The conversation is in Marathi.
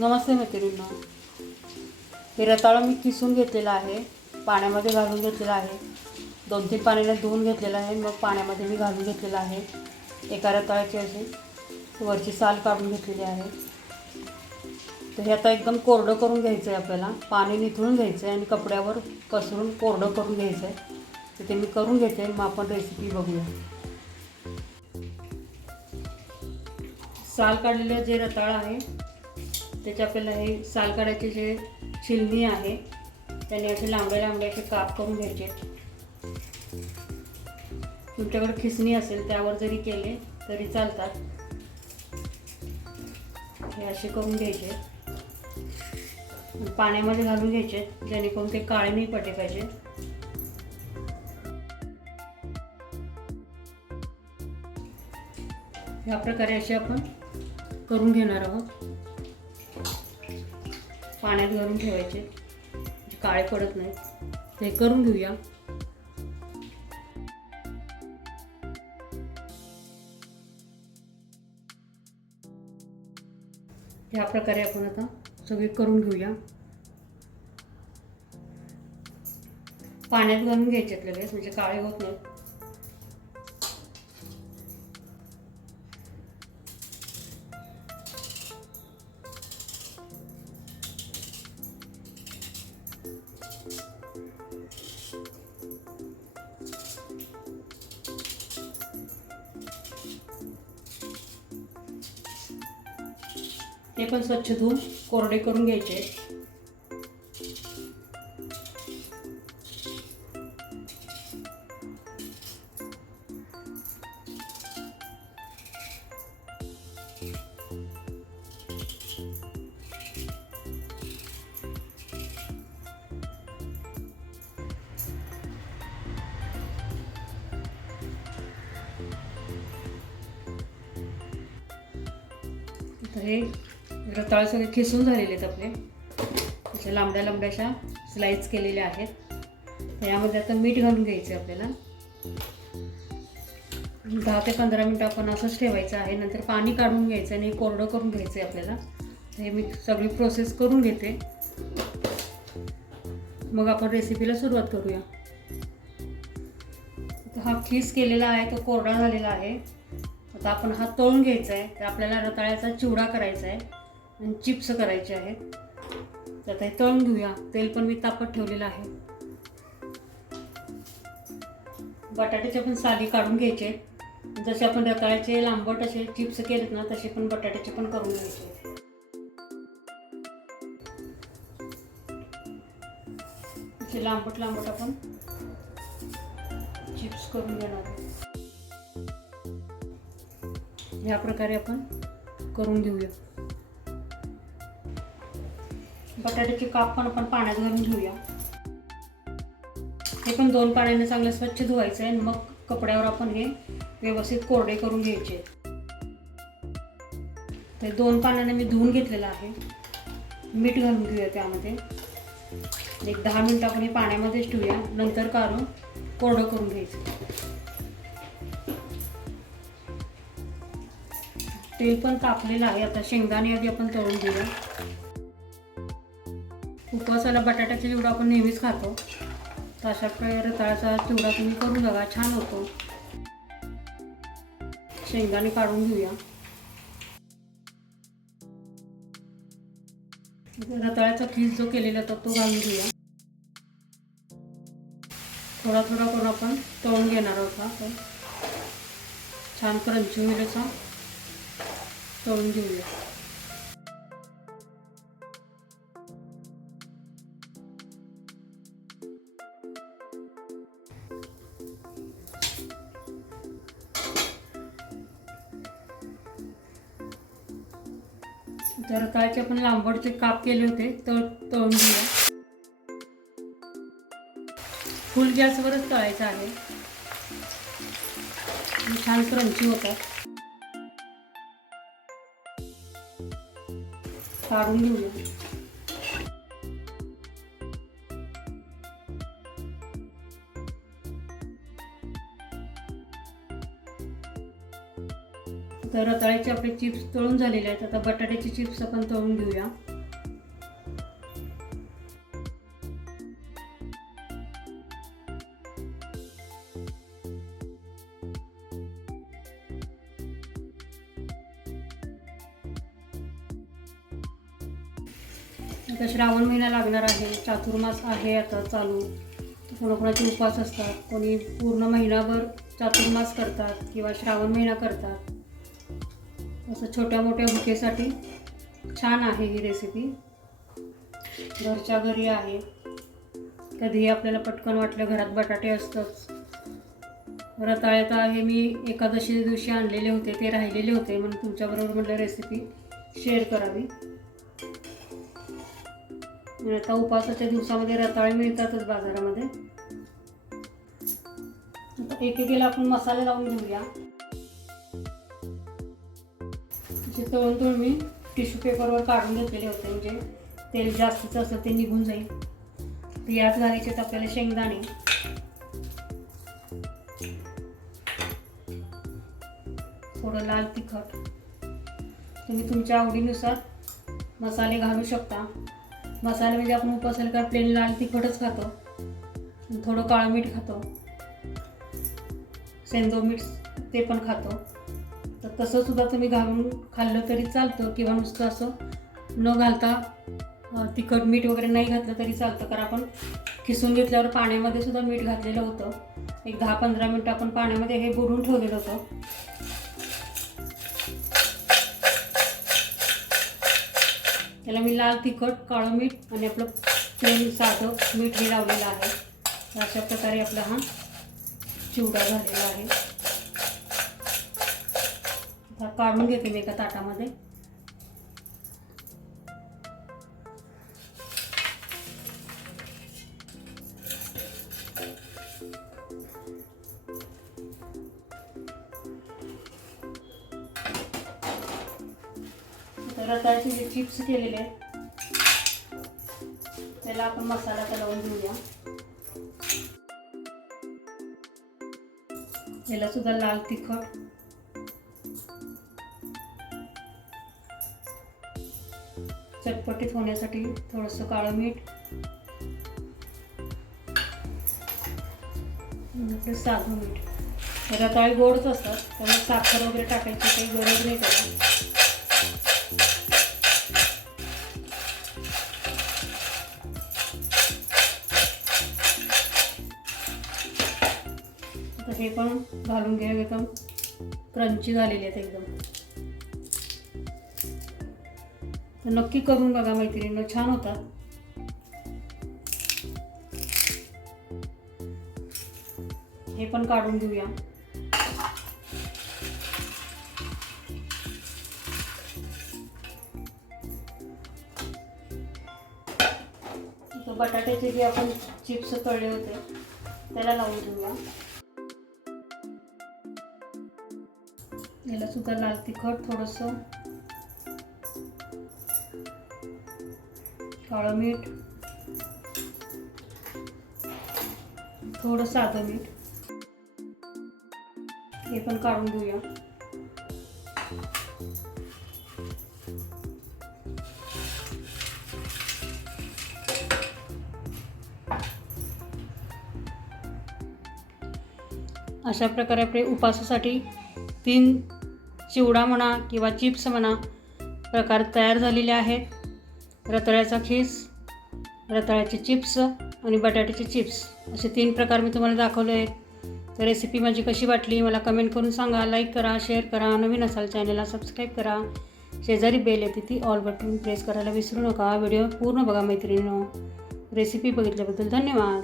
नमस्ते मैत्रिणींनो हे रताळं मी किसून घेतलेलं आहे पाण्यामध्ये घालून घेतलेलं आहे. दोन तीन पाण्याने धुवून घेतलेलं आहे मग पाण्यामध्ये मी घालून घेतलेलं आहे. एका रताळ्याची अशी वरची साल काढून घेतलेली आहे. तर हे आता एकदम कोरडं करून घ्यायचं आहे आपल्याला. पाणी निथळून घ्यायचं आहे आणि कपड्यावर पसरून कोरडं करून घ्यायचं आहे तर ते मी करून घेते मग आपण रेसिपी बघूया. साल काढलेलं जे रताळ आहे त्याचे आपल्याला हे सालकड्याचे जे छिलनी आहे त्याने असे लांबे लांबे असे काप करून घ्यायचे. तुमच्याकडे खिसणी असेल त्यावर जरी केले तरी चालतात. हे असे करून घ्यायचे. पाण्यामध्ये घालून घ्यायचे जेणेकरून ते काळे नाही पडले पाहिजे. ह्या प्रकारे असे आपण करून घेणार आहोत. पाण्यात घालून ठेवायचे. म्हणजे काळे पडत नाहीत. ते करून घेऊया. ह्या प्रकारे आपण आता सगळे करून घेऊया. पाण्यात घालून घ्यायचेत लगेच म्हणजे काळे होत नाहीत. ते पण स्वच्छ धुवून कोरडे करून घ्यायचे. तर हे रताळ सगळे खिसून झालेले आहेत आपले. अशा लांबड्या लांबड्याशा स्लाईस केलेल्या आहेत. यामध्ये आता मीठ घालून घ्यायचं आहे आपल्याला. दहा ते पंधरा मिनटं आपण असंच ठेवायचं आहे. नंतर पाणी काढून घ्यायचं आणि कोरडं करून घ्यायचं आहे आपल्याला. हे मी सगळी प्रोसेस करून घेते. मग आपण रेसिपीला सुरुवात करूया. हा खीस केलेला आहे तो कोरडा झालेला आहे. आता आपण हा तळून घ्यायचा आहे तर आपल्याला रताळ्याचा चिवडा करायचा आहे आणि चिप्स करायचे आहेत. तर आता हे तळून घेऊया. तेल पण मी तापत ठेवलेलं आहे. बटाट्याच्या पण साली काढून घ्यायचे. जसे आपण रताळ्याचे लांबट असे चिप्स केलेत ना तसे पण बटाट्याचे पण करून घ्यायचे. असे लांबट लांबट आपण चिप्स करून घेणार या ह्या प्रकारे आपण करून घेऊया. बटाट्याचे काप पण आपण पाण्यात घालून घेऊया. हे पण दोन पाण्याने चांगलं स्वच्छ धुवायचं आहे आणि मग कपड्यावर आपण हे व्यवस्थित कोरडे करून घ्यायचे. ते दोन पाण्याने मी धुवून घेतलेलं आहे. मीठ घालून घेऊया त्यामध्ये. एक दहा मिनटं आपण हे पाण्यामध्येच ठेवूया. नंतर काढून कोरडं करून घ्यायचं. तेल पण कापलेलं आहे. आता शेंगदाणे आधी आपण तळून घेऊया. उपवासाला बटाट्याचा चिवडा आपण नेहमीच खातो. तर अशा प्रकारे रताळाचा चिवडा तुम्ही करून बघा छान होतो. शेंगदाणे काढून घेऊया. रताळ्याचा खीस जो केलेला होता तो घालून घेऊया. थोडा थोडा करून आपण तळून घेणार आहोत आपण. छान क्रंची होईल असा तळून घेऊया. तर रताळ्याचे आपण लांबडचे काप केले होते तळ तळून घेऊया. फुल गॅसवरच तळायचं आहे. छान क्रंची होतात. काढून घेऊया. तर रताळ्याचे आपले चिप्स तळून झालेले आहेत. आता बटाट्याचे चिप्स आपण तळून घेऊया. आता श्रावण महिना लागणार आहे. चातुर्मास आहे आता चालू. कोणाकोणाचे उपास असतात. कोणी पूर्ण महिनाभर चातुर्मास करतात किंवा श्रावण महिना करतात. असं छोट्या मोठ्या भुकेसाठी छान आहे ही रेसिपी घरच्या घरी आहे. कधीही आपल्याला पटकन वाटलं घरात बटाटे असतंच. रताळ्यात आहे मी एकादशी दिवशी आणलेले होते ते राहिलेले होते म्हणून तुमच्याबरोबर म्हटलं रेसिपी शेअर करावी आता उपासाच्या दिवसामध्ये रताळे मिळतातच बाजारामध्ये. एक एकेला आपण मसाले लावून घेऊया. तळून तळून मी टिश्यू पेपरवर काढून घेतलेले होते म्हणजे तेल जास्तीचं असं ते निघून जाईल. तर यात घालायचे आपल्याला शेंगदाणे. थोडं लाल तिखट. तुम्ही तुमच्या आवडीनुसार मसाले घालू शकता. मसाले म्हणजे आपण उपासाला का प्लेन लाल तिखटच खातो. थोडं काळं मीठ खातो. सेंदो मीठ ते पण खातो. तसं सुद्धा तुम्ही घालून खाल्लं तरी चालतं किंवा नुसतं असं न घालता तिखट मीठ वगैरे नाही घातलं तरी चालतं. कारण आपण खिसून घेतल्यावर पाण्यामध्ये सुद्धा मीठ घातलेलं होतं. एक दहा पंधरा मिनटं आपण पाण्यामध्ये हे बुडून ठेवलेलं होतं. त्याला मी लाल तिखट काळं मीठ आणि आपलं प्लेन साधं मीठ हे लावलेलं आहे. अशा प्रकारे आपला हा चिवडा झालेला आहे. काढून घेते मी एका ताटामध्ये. रताळ्याचे जे चिप्स केलेले आहेत त्याला आपण मसाला आता लावून घेऊया. याला सुद्धा लाल तिखट. चटपटीत होण्यासाठी थोडंसं काळं मीठ. साधं मीठ. रताळी गोडच असतात त्यामुळे साखर वगैरे टाकायची काही गरज नाही त्याला. हे पण घालून घ्या एकदम क्रंची झालेली आहेत एकदम. तर नक्की करून बघा मैत्रिणीनं छान होतात. हे पण काढून घेऊया. बटाट्याचे जे आपण चिप्स तळले होते त्याला लावून घेऊया. याला सुद्धा लाल तिखट थोडंसं काळं मीठ. थोडं साधं मीठ. हे पण काढून घेऊया. अशा प्रकारे आपले उपासासाठी तीन चिवडा म्हणा किंवा चिप्स म्हणा प्रकार तयार झालेले आहेत. रताळ्याचा खीस रताळ्याचे चिप्स आणि बटाट्याचे चिप्स. असे तीन प्रकार मी तुम्हाला दाखवले आहेत. तर रेसिपी माझी कशी वाटली मला कमेंट करून सांगा. लाईक करा शेअर करा. नवीन असाल चॅनलला सबस्क्राईब करा. शेजारी बेल येते ती ऑल बटन प्रेस करायला विसरू नका. व्हिडिओ पूर्ण बघा मैत्रिणीनं. रेसिपी बघितल्याबद्दल धन्यवाद.